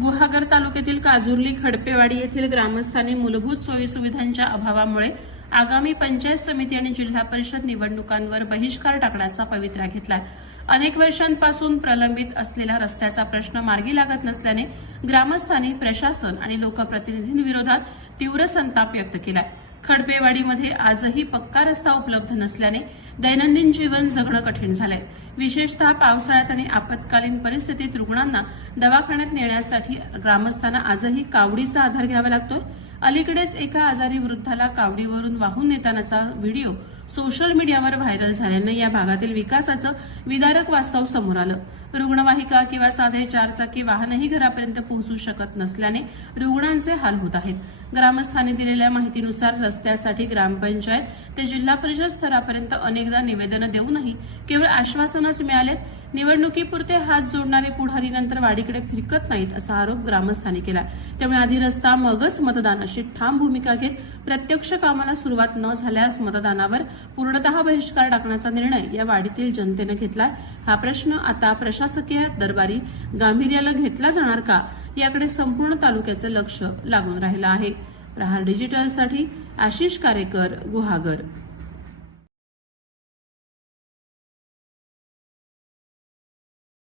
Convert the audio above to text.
गुहागर तालुक्यातील काजुर्ली खडपेवाडी येथील ग्रामस्थांनी मूलभूत सोयीसुविधांच्या अभावामुळे आगामी पंचायत समिती आणि जिल्हा परिषद निवडणुकांवर बहिष्कार टाकण्याचा पवित्रा घेतला। अनेक वर्षांपासून प्रलंबित असलेला रस्त्याचा प्रश्न मार्गी लागत नसल्याने ग्रामस्थांनी प्रशासन आणि लोकप्रतिनिधींविरोधात तीव्र संताप व्यक्त केलाय। खडपेवाडीमध्ये आजही पक्का रस्ता उपलब्ध नसल्याने दैनंदिन जीवन जगणं कठीण झालंय। विशेषतः पावसाळ्यात आणि आपत्कालीन परिस्थितीत रुग्णांना दवाखान्यात नेण्यासाठी ग्रामस्थांना आजही कावडीचा आधार घ्यावा लागतोय। अलीकडेच एका आजारी वृद्धाला कावडीवरून वाहून नेतानाचा व्हिडिओ सोशल मीडियावर व्हायरल झाल्यानं या भागातील विकासाचं विदारक वास्तव समोर आलं। रुग्णवाहिका किंवा साधे चारचाकी वाहनही घरापर्यंत पोहोचू शकत नसल्याने रुग्णांचे हाल होत आहेत। ग्रामस्थांनी दिलेल्या माहितीनुसार रस्त्यासाठी ग्रामपंचायत ते जिल्हा परिषद स्तरापर्यंत अनेकदा निवेदनं देऊनही केवळ आश्वासनच मिळालेत। निवडणुकीपुरते हात जोडणारे पुढारी नंतर वाडीकडे फिरकत नाहीत असा आरोप ग्रामस्थांनी केला। त्यामुळे आधी रस्ता मगच मतदान अशी ठाम भूमिका घेत प्रत्यक्ष कामाला सुरुवात न झाल्यास मतदानावर पूर्णतः बहिष्कार टाकण्याचा निर्णय या वाडीतील जनतेनं घेतला। हा प्रश्न आता प्रशासकीय दरबारी गांभीर्यानं घेतला जाणार का याकडे संपूर्ण तालुक्याचं लक्ष लागून राहिलं आहे। प्रहार डिजिटलसाठी आशिष कारेकर, गुहागर।